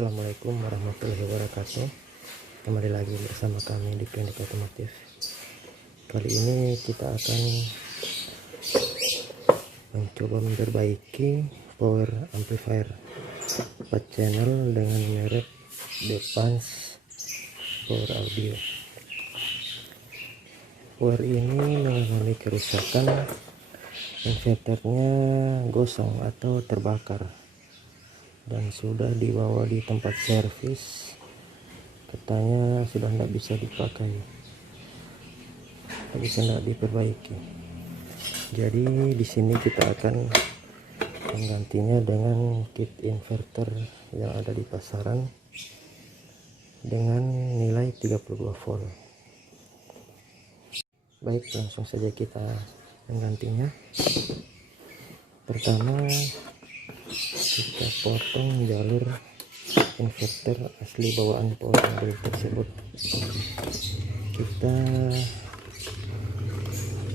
Assalamualaikum warahmatullahi wabarakatuh. Kembali lagi bersama kami di Klinik Otomotif. Kali ini kita akan mencoba memperbaiki power amplifier 4 channel dengan merek Depans Power Audio. Power ini mengalami kerusakan, inverternya gosong atau terbakar dan sudah dibawa di tempat servis. Katanya sudah tidak bisa dipakai, tidak diperbaiki. Jadi di sini kita akan menggantinya dengan kit inverter yang ada di pasaran dengan nilai 32 volt. Baik, langsung saja kita menggantinya. Pertama, kita potong jalur inverter asli bawaan power mobil tersebut. Kita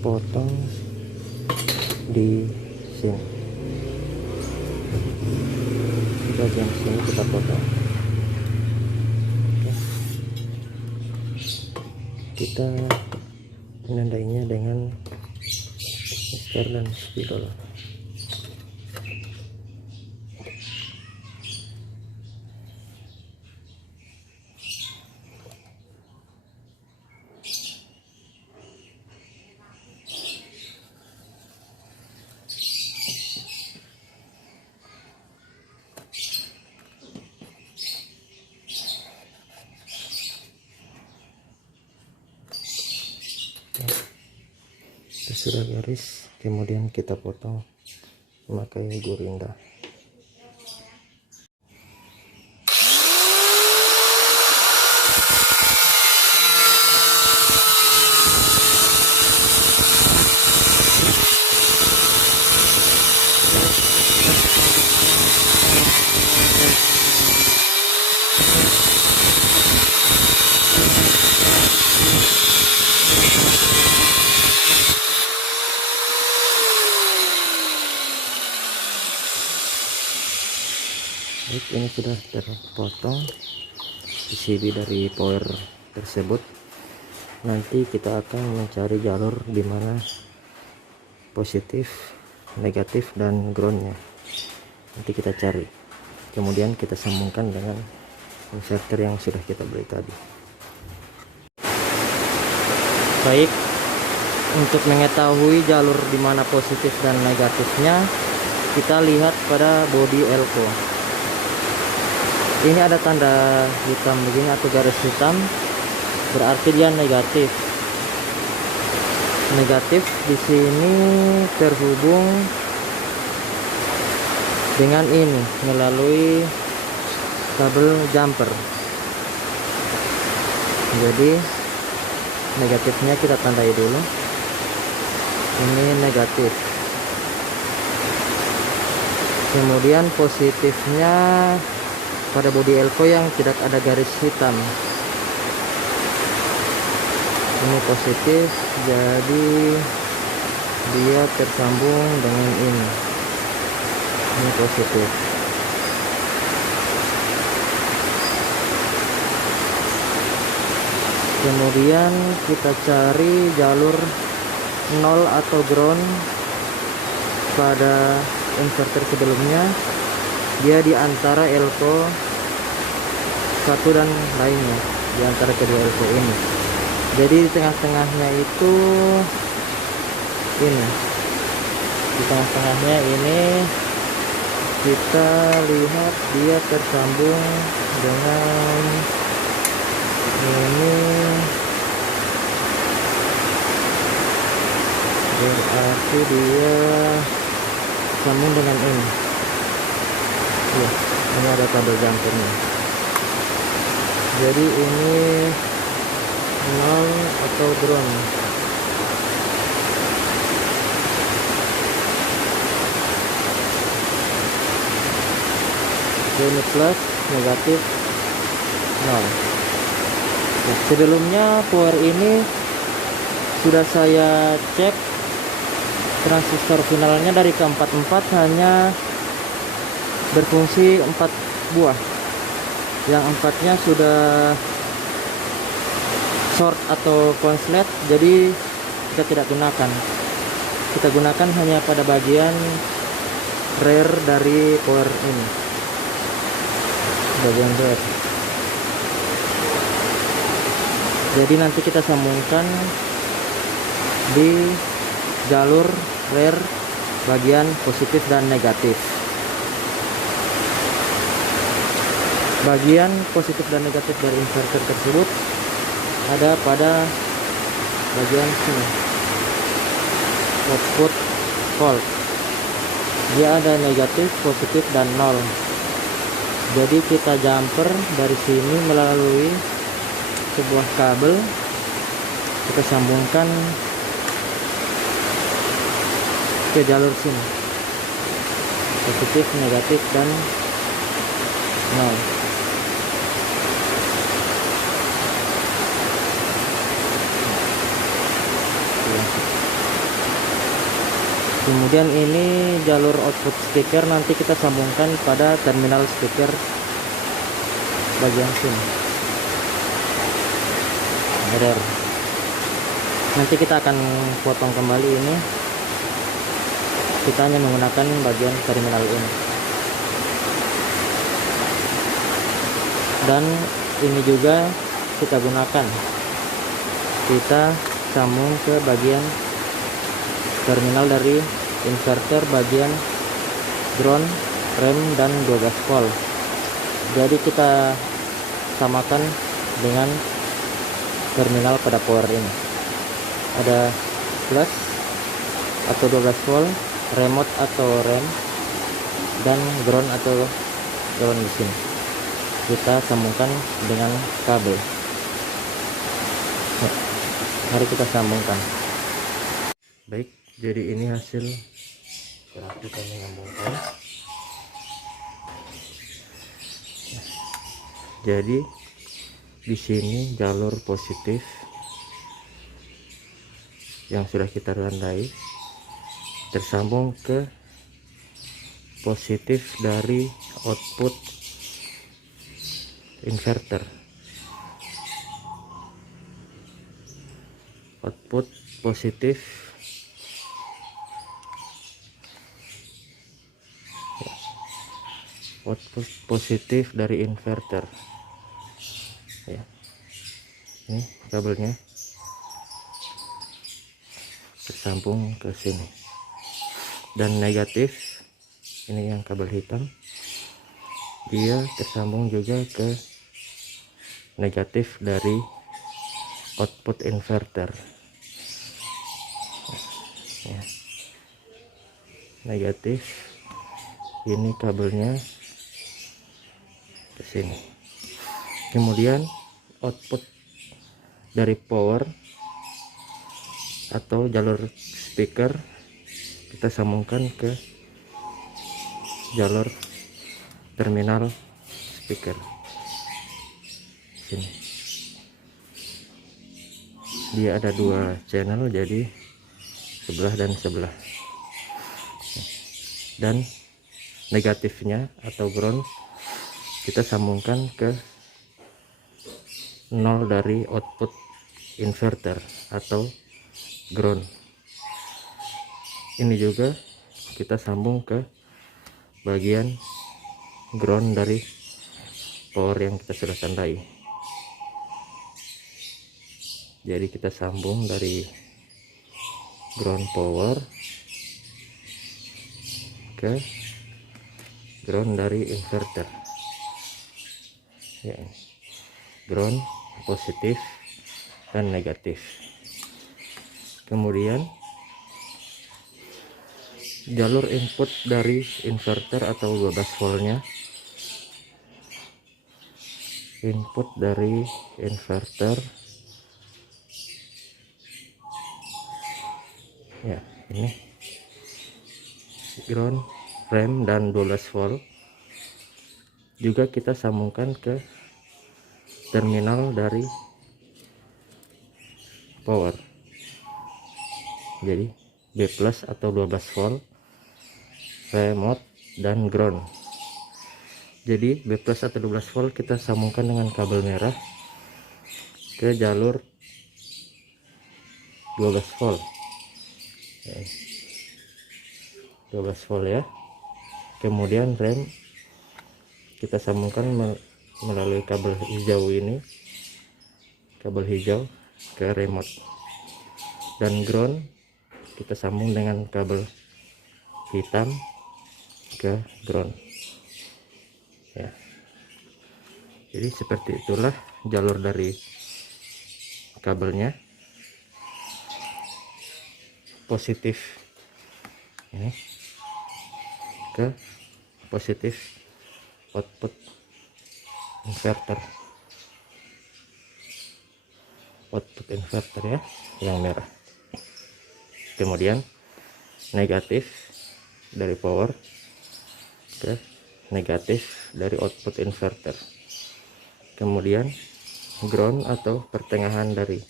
potong di sini, di bagian sini kita potong. Oke. Kita menandainya dengan mister dan spidol. Sudah garis, kemudian kita potong memakai gurinda. Baik, ini sudah terpotong PCB dari power tersebut. Nanti kita akan mencari jalur di mana positif, negatif, dan groundnya. Nanti kita cari, kemudian kita sambungkan dengan inverter yang sudah kita beli tadi. Baik, untuk mengetahui jalur di mana positif dan negatifnya, kita lihat pada bodi elko. Ini ada tanda hitam begini atau garis hitam, berarti dia negatif. Negatif di sini terhubung dengan ini melalui kabel jumper. Jadi negatifnya kita tandai dulu. Ini negatif. Kemudian positifnya pada bodi elko yang tidak ada garis hitam. Ini positif, jadi dia tersambung dengan ini. Ini positif. Kemudian kita cari jalur 0 atau ground pada inverter sebelumnya. Dia di antara elko satu dan lainnya, di antara kedua elko ini. Jadi di tengah-tengahnya itu ini, di tengah-tengahnya ini kita lihat dia tersambung dengan ini, berarti dia sambung dengan ini. Ya, ini ada kabel jumpernya. Jadi ini 0 atau ground. Ini plus, negatif, 0. Nah, sebelumnya power ini sudah saya cek transistor finalnya dari ke-44 hanya berfungsi 4 buah. Yang 4-nya sudah short atau konslet, jadi kita tidak gunakan. Kita gunakan hanya pada bagian rear dari power ini, bagian rear. Jadi nanti kita sambungkan di jalur rear bagian positif dan negatif. Bagian positif dan negatif dari inverter tersebut ada pada bagian sini, output volt. Dia ada negatif, positif, dan nol. Jadi kita jumper dari sini melalui sebuah kabel, kita sambungkan ke jalur sini, positif, negatif, dan nol. Kemudian ini jalur output speaker, nanti kita sambungkan pada terminal speaker bagian sini, header. Nanti kita akan potong kembali ini, kita hanya menggunakan bagian terminal ini. Dan ini juga kita gunakan, kita sambung ke bagian terminal dari inverter bagian ground, rem, dan 12 volt. Jadi kita samakan dengan terminal pada power ini. Ada plus atau 12 volt, remote atau rem, dan ground atau ground di sini. Kita sambungkan dengan kabel. Mari kita sambungkan. Baik, jadi ini hasil setelah kita menyambungkan. Jadi di sini jalur positif yang sudah kita tandai tersambung ke positif dari output inverter. Output positif output positif dari inverter ya. Ini kabelnya tersambung ke sini, dan negatif ini yang kabel hitam, dia tersambung juga ke negatif dari output inverter ya. Negatif ini kabelnya ke sini. Kemudian output dari power atau jalur speaker kita sambungkan ke jalur terminal speaker sini. Dia ada dua channel, jadi sebelah dan sebelah, dan negatifnya atau ground kita sambungkan ke nol dari output inverter atau ground. Ini juga kita sambung ke bagian ground dari power yang kita sudah tandai. Jadi kita sambung dari ground power ke ground dari inverter ya, ground positif dan negatif. Kemudian jalur input dari inverter atau 12 voltnya, input dari inverter ya, ini ground, rem, dan 12 volt juga kita sambungkan ke terminal dari power. Jadi B+ atau 12 volt, remote, dan ground. Jadi B plus atau 12 volt kita sambungkan dengan kabel merah ke jalur 12 volt. 12 volt ya. Kemudian rem kita sambungkan melalui kabel hijau ini, kabel hijau ke remote, dan ground kita sambung dengan kabel hitam ke ground ya. Jadi seperti itulah jalur dari kabelnya. Positif ini ke positif output inverter, ya, yang merah. Kemudian negatif dari power ke negatif dari output inverter. Kemudian ground atau pertengahan dari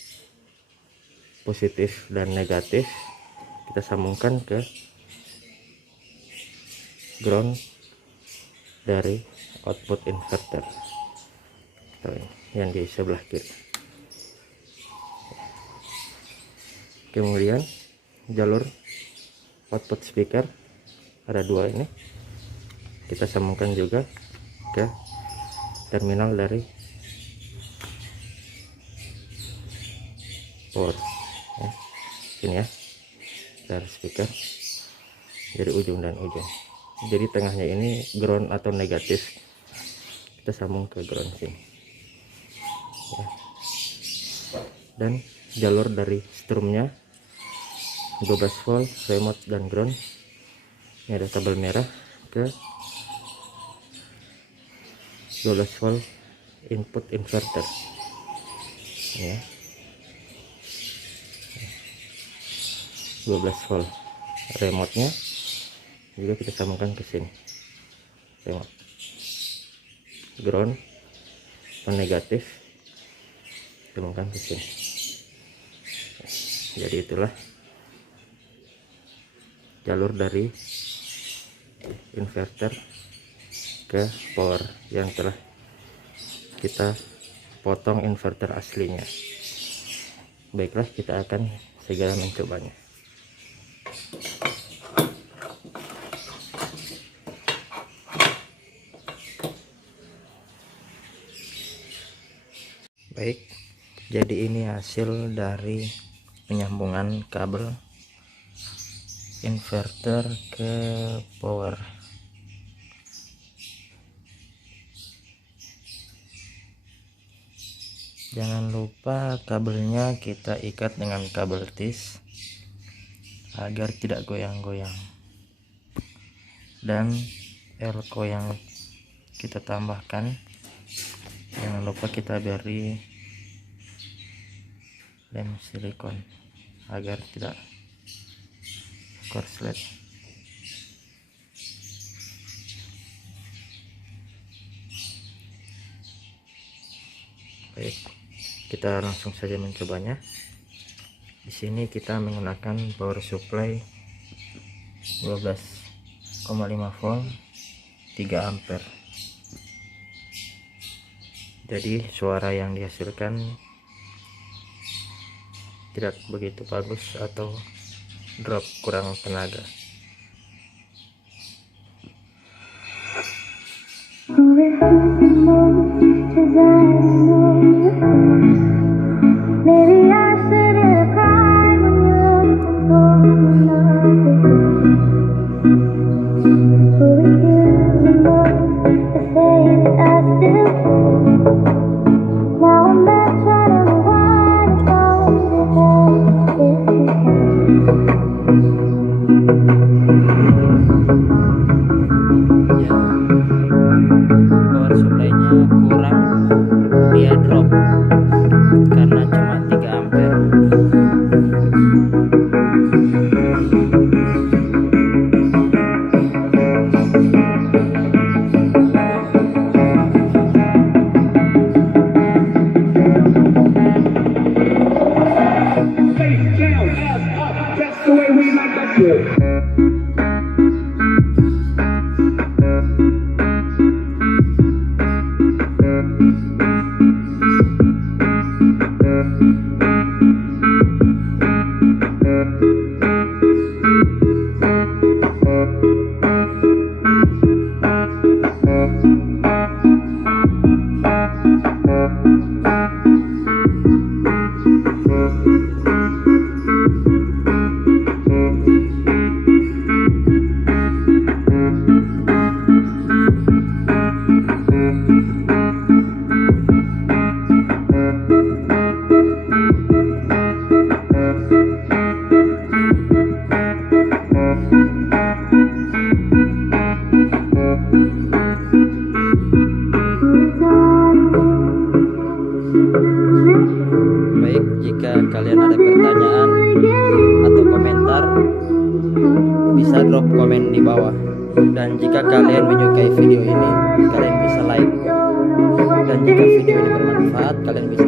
positif dan negatif kita sambungkan ke ground dari output inverter yang di sebelah kiri. Kemudian jalur output speaker ada dua, ini kita sambungkan juga ke terminal dari power ya. Sini ya, dari speaker dari ujung dan ujung. Jadi tengahnya ini ground atau negatif, kita sambung ke ground sini ya. Dan jalur dari strumnya 12 volt remote dan ground, ini ada kabel merah ke 12 volt input inverter ya. 12 volt remote-nya juga kita sambungkan ke sini, remote, ground atau negatif sambungkan ke sini. Jadi itulah jalur dari inverter ke power yang telah kita potong inverter aslinya. Baiklah, kita akan segera mencobanya. Baik, jadi ini hasil dari penyambungan kabel inverter ke power. Jangan lupa kabelnya kita ikat dengan kabel tis agar tidak goyang-goyang, dan elko yang kita tambahkan jangan lupa kita beri lem silikon agar tidak korslet. Baik, kita langsung saja mencobanya. Di sini kita menggunakan power supply 12,5 volt 3 ampere. Jadi suara yang dihasilkan tidak begitu bagus atau drop, kurang tenaga. Power supply-nya kurang, dia drop karena cuma 3 ampere. komen di bawah. Dan jika kalian menyukai video ini, kalian bisa like. Dan jika video ini bermanfaat, kalian bisa